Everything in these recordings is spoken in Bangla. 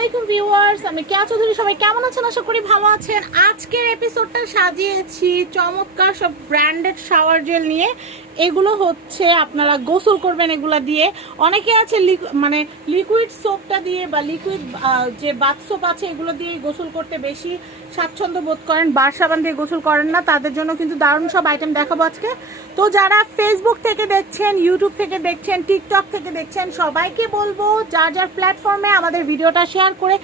আলাইকুম ভিউয়ার্স, আমি কেয়া চৌধুরী। সবাই কেমন আছেন? আশা করি ভালো আছেন। আজকের এপিসোডটা সাজিয়েছি চমৎকার সব ব্র্যান্ডেড শাওয়ার জেল নিয়ে। এগুলো হচ্ছে আপনারা গোসল করবেন এগুলা দিয়ে। অনেকে আছে মানে লিকুইড সোপটা দিয়ে বা লিকুইড যে বাথ সোপ আছে, এগুলো দিয়ে গোসল করতে বেশি স্বাচ্ছন্দ্য বোধ করেন। বার সাবান দিয়ে গোসল করেন না, তাদের জন্য কিন্তু দারুণ সব আইটেম দেখাবো আজকে। তো যারা ফেসবুক থেকে দেখছেন ইউটিউব থেকে দেখছেন টিকটক থেকে দেখছেন, সবাইকে বলব যার যার প্ল্যাটফর্মে আমাদের ভিডিওটা শেয়ার করে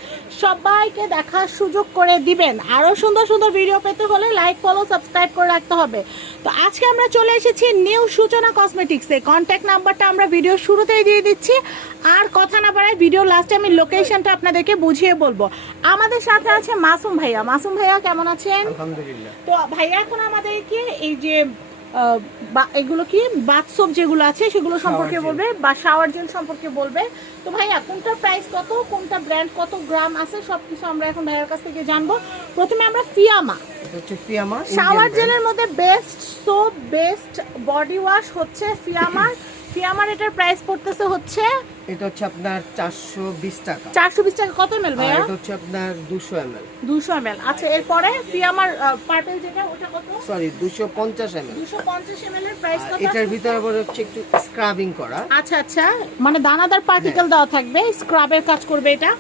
সবাইকে দেখার সুযোগ করে দিবেন। আরও সুন্দর সুন্দর ভিডিও পেতে হলে লাইক ফলো সাবস্ক্রাইব করে রাখতে হবে। তো আজকে আমরা চলে এসেছি নিউ সূচনা কসমেটিক্সে। কন্ট্যাক্ট নাম্বারটা আমরা ভিডিও শুরুতেই দিয়ে দিচ্ছি। আর কথা না বাড়ায় ভিডিও লাস্টে আমি লোকেশনটা আপনাদেরকে বুঝিয়ে বলব। আমাদের সাথে আছে মাসুম ভাইয়া। মাসুম ভাইয়া কেমন আছেন? আলহামদুলিল্লাহ। তো ভাইয়া এখন আমাদেরকে এই যে বা- এগুলো কি? বাথসোপ যেগুলো আছে সেগুলো সম্পর্কে বলবে বা শাওয়ার জেল সম্পর্কে বলবে। তো ভাইয়া কোনটা প্রাইস কত? কোনটা ব্র্যান্ড কত? গ্রাম আছে সব কিছু আমরা এখন ভাইয়ার কাছ থেকে জানব। প্রথমে আমরা ফিয়ামা। ফিয়ামা শাওয়ার জেলের মধ্যে best soap best body wash হচ্ছে ফিয়ামার। ফিয়ামার এটার প্রাইস পড়তেছে হচ্ছে এটা হচ্ছে আপনার চারশো বিশ টাকা। চারশো বিশ টাকা। কত এমএল ভাইয়া? এটা হচ্ছে আপনার দুশো এম এল দুশো এমএল আচ্ছা এরপরে ফিয়ামার পার্পেল যেটা ওটা কত? সরি দুশো পঞ্চাশ এম এল দুশো পঞ্চাশ এমএল এর প্রাইস কত? এটার ভিতরে আবার হচ্ছে একটু স্ক্রাবিং করা। আচ্ছা আচ্ছা। মানে দানাদার পার্টিকেল হ্যাঁ। দেওয়া থাকবে স্ক্রাবের কাজ করবে এটা।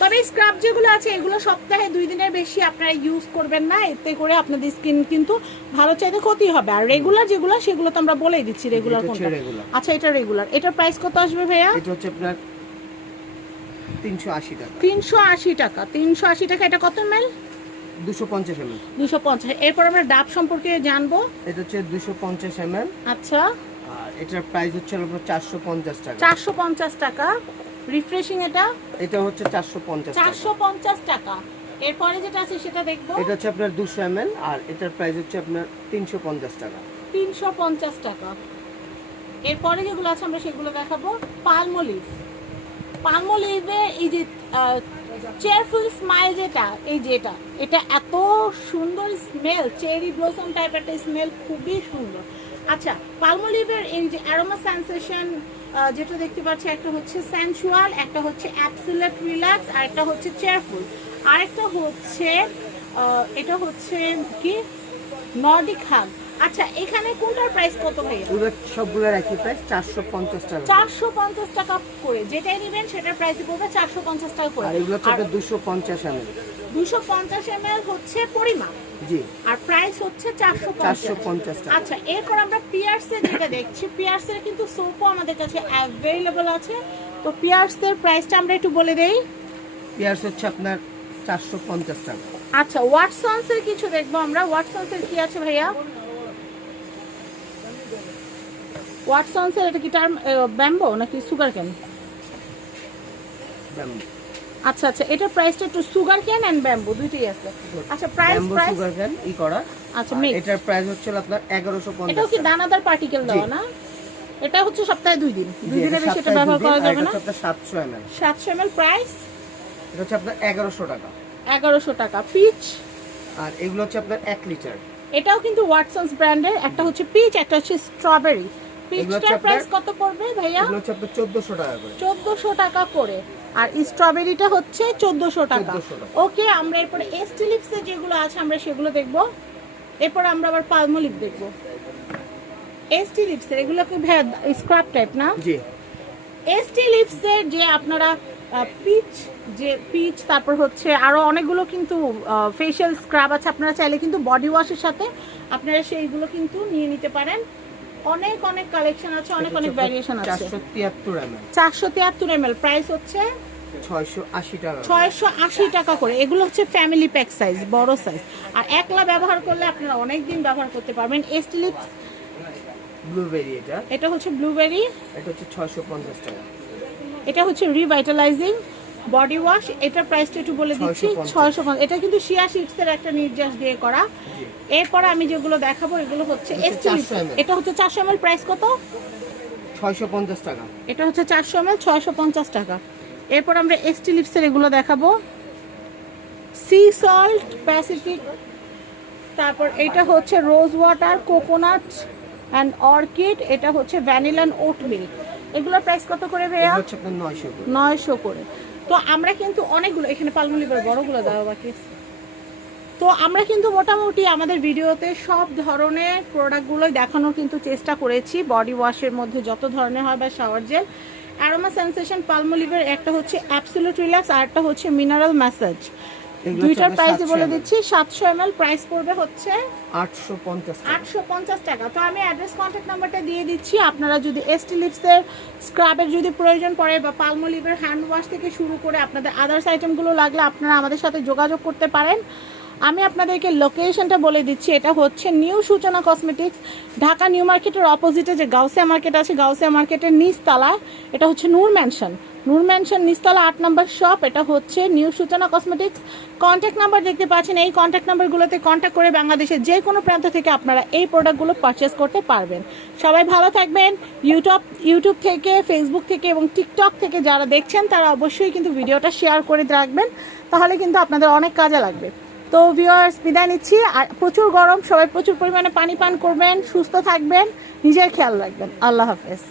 তবে স্ক্রাব যেগুলো আছে এগুলো সপ্তাহে দুই দিনের বেশি আপনারা ইউজ করবেন না। এতে করে আপনাদের স্কিন কিন্তু ভালো চাইতে ক্ষতি হবে। আর রেগুলার যেগুলো সেগুলো তো আমরা বলেই দিচ্ছি রেগুলার কোনটা। আচ্ছা এটা রেগুলার এটার প্রাইস কত আসবে ভাইয়া? এটা হচ্ছে আপনার তিনশো আশি টাকা। তিনশো আশি টাকা। তিনশো আশি টাকা এটা কত মেল দুশো পঞ্চাশ এম এল দুশো পঞ্চাশ। এরপর আমরা ডাব সম্পর্কে জানব। এটা হচ্ছে দুশো পঞ্চাশ এম এল আচ্ছা। আর এটার প্রাইস হচ্ছে আপনার চারশো পঞ্চাশ টাকা। চারশো পঞ্চাশ টাকা। রিফ্রেশিং এটা? এটা হচ্ছে চারশো পঞ্চাশ টাকা। এরপরে যেটা আছে সেটা দেখব। এটা হচ্ছে আপনার দুশো এম এল আর এটার প্রাইস হচ্ছে আপনার তিনশো পঞ্চাশ টাকা। তিনশো পঞ্চাশ টাকা। এরপরে যেগুলো আছে আমরা সেগুলো দেখাবো। পালমোলিভ পালমোলিভে এই যে চেয়ারফুল স্মাইল যেটা এই যেটা এটা এত সুন্দর স্মেল চেরি ব্লসম টাইপ একটা স্মেল খুবই সুন্দর। আচ্ছা পালমোলিভের এই যে অ্যারোমা সেন্সেশন যেটা দেখতে পাচ্ছি, একটা হচ্ছে সেন্সুয়াল একটা হচ্ছে অ্যাপসুলেট রিল্যাক্স আর একটা হচ্ছে চেয়ারফুল আরেকটা হচ্ছে এটা হচ্ছে কি? নর্ডিক হাগ আচ্ছা এখানে কোনটার প্রাইস কত ভাইয়া ওগুলো সবগুলোর একই প্রাইস চারশো পঞ্চাশ টাকা চারশো পঞ্চাশ টাকা করে যেটাই নেবেন সেটার প্রাইস পড়বে চারশো পঞ্চাশ টাকা করে। আর এগুলো আপনার দুশো পঞ্চাশ এম এল দুশো পঞ্চাশ এম হচ্ছে পরিমাপ জি। আর প্রাইস হচ্ছে চারশো চারশো পঞ্চাশ পঞ্চাশ টাকা। আচ্ছা এরপর আমরা পিয়ার্সের যেটা দেখছি পিয়ার্সের কিন্তু সোপও আমাদের কাছে অ্যাভেলেবল আছে। তো পিয়ার্সের প্রাইসটা আমরা একটু বলে দেই। পেঁয়াজ হচ্ছে আপনার চারশো পঞ্চাশ টাকা। আচ্ছা ওয়াটসন্সের কিছু দেখব আমরা। ওয়াটসন্সের কি আছে ভাইয়া? ওয়াটসন্সের এটা কি টার্ম ব্যাম্বো নাকি সুগার কেন আচ্ছা আচ্ছা এটার প্রাইসটা একটু সুগার কেন এন্ড ব্যাম্বো দুইটাই আছে। আচ্ছা প্রাইস প্রাইস সুগার ক্যান ই করা। আচ্ছা এটার প্রাইস হচ্ছে আপনার এগারোশো পঞ্চাশ এটাও কি দানাদার পার্টিকেল দেওয়া না? এটা হচ্ছে সপ্তাহে দুই দিন। দুই দিনের বেশি এটা ব্যবহার করা যাবে না? সাতশো এম এল সাতশো এম প্রাইস এটা হচ্ছে আপনার এগারোশো টাকা। এগারোশো টাকা। পিচ আর এগুলো হচ্ছে আপনার এক লিটার। এটাও কিন্তু ওয়াটসন্স ব্র্যান্ডের একটা হচ্ছে পিচ একটা হচ্ছে স্ট্রবেরি পিচটার প্রাইস কত পড়বে ভাইয়া? এগুলো হচ্ছে আপনার চোদ্দোশো টাকা করে। চোদ্দোশো টাকা করে। আর স্ট্রবেরিটা হচ্ছে 1400 টাকা। ওকে আমরা এরপরে যেগুলো আছে আমরা সেগুলো দেখব। এরপর আমরা আবার পালমোলিপ দেখব। এসটি লিপসের এগুলো কি স্ক্রাব টাইপ না? জি। এসটি লিপসের যে আপনারা পিচ যে পিচ তারপর হচ্ছে আরও অনেকগুলো কিন্তু ফেশিয়াল স্ক্রাব আছে। আপনারা চাইলে কিন্তু বডি ওয়াশের সাথে আপনারা সেইগুলো কিন্তু নিয়ে নিতে পারেন। অনেক অনেক কালেকশন আছে অনেক অনেক ভ্যারিয়েশন আছে। চারশো তিয়াত্তর এম এল চারশো তিয়াত্তর এম প্রাইস হচ্ছে ছয়শো আশি টাকা। ছয়শো আশি টাকা করে। এগুলো হচ্ছে ফ্যামিলি প্যাক সাইজ বড় সাইজ আর একলা ব্যবহার করলে আপনারা অনেক দিন ব্যবহার করতে পারবেন। এসটি লিপস ব্লুবেরি এটা। এটা হচ্ছে ব্লুবেরি এটা হচ্ছে ছয়শো পঞ্চাশ টাকা। এটা হচ্ছে রিভাইটালাইজিং বডি ওয়াশ এটা প্রাইসটা একটু বলে দিচ্ছি 650 ছয়শো এটা কিন্তু শিয়া শিটসের একটা নির্যাস দিয়ে করা। এরপরে আমি যেগুলো দেখাবো এগুলো হচ্ছে এটা হচ্ছে চারশো এম প্রাইস কত? ছয়শো পঞ্চাশ টাকা। এটা হচ্ছে চারশো এম ছয়শো পঞ্চাশ টাকা। এরপর আমরা এসটি লিপসের এগুলো দেখাবো। সি সল্ট প্যাসিফিক তারপর এটা হচ্ছে rose water coconut and orchid এটা হচ্ছে ভ্যানিলা ওট মিল্ক এগুলোর প্রাইস কত করে ভাইয়া? নয়শো করে। তো আমরা কিন্তু অনেকগুলো, এখানে পালমুলিবার বড়গুলো দাও বাকি। তো আমরা কিন্তু মোটামুটি আমাদের ভিডিওতে সব ধরনের প্রোডাক্টগুলোই দেখানোর কিন্তু চেষ্টা করেছি। বডি ওয়াশের মধ্যে যত ধরনের হয় বা শাওয়ার জেল অ্যারোমা সেন্সেশন পালমোলিভের একটা হচ্ছে অ্যাপসুলুট রিল্যাক্স আর একটা হচ্ছে মিনারেল ম্যাসাজ দুইটার প্রাইস বলে দিচ্ছি সাতশো এম প্রাইস পড়বে হচ্ছে আটশো পঞ্চাশ টাকা। তো আমি অ্যাড্রেস কন্ট্যাক্ট নাম্বারটা দিয়ে দিচ্ছি। আপনারা যদি এসটি লিপসের স্ক্রাবের যদি প্রয়োজন পড়ে বা পালমোলিভের হ্যান্ড ওয়াশ থেকে শুরু করে আপনাদের আদার্স আইটেমগুলো লাগলে আপনারা আমাদের সাথে যোগাযোগ করতে পারেন। আমি আপনাদেরকে লোকেশনটা বলে দিচ্ছি। এটা হচ্ছে নিউ সূচনা কসমেটিক্স ঢাকা নিউ মার্কেটের অপোজিটে যে গাউসিয়া মার্কেট আছে গাউসিয়া মার্কেটের নিচতলা। এটা হচ্ছে নূর ম্যানশন নূর ম্যানশন নিচতলা আট নম্বর শপ, এটা হচ্ছে নিউ সূচনা কসমেটিক্স। কন্ট্যাক্ট নাম্বার দেখতে পাচ্ছেন, এই কন্ট্যাক্ট নাম্বারগুলোতে কন্ট্যাক্ট করে বাংলাদেশের যে কোনো প্রান্ত থেকে আপনারা এই প্রোডাক্টগুলো পারচেস করতে পারবেন। সবাই ভালো থাকবেন। ইউটিউব ইউটিউব থেকে ফেসবুক থেকে এবং টিকটক থেকে যারা দেখছেন, তারা অবশ্যই কিন্তু ভিডিওটা শেয়ার করে রাখবেন। তাহলে কিন্তু আপনাদের অনেক কাজে লাগবে। তো ভিউয়ার্স বিদায় নিচ্ছি। আর প্রচুর গরম, সবাই প্রচুর পরিমাণে পানি পান করবেন, সুস্থ থাকবেন, নিজের খেয়াল রাখবেন। আল্লাহ হাফেজ।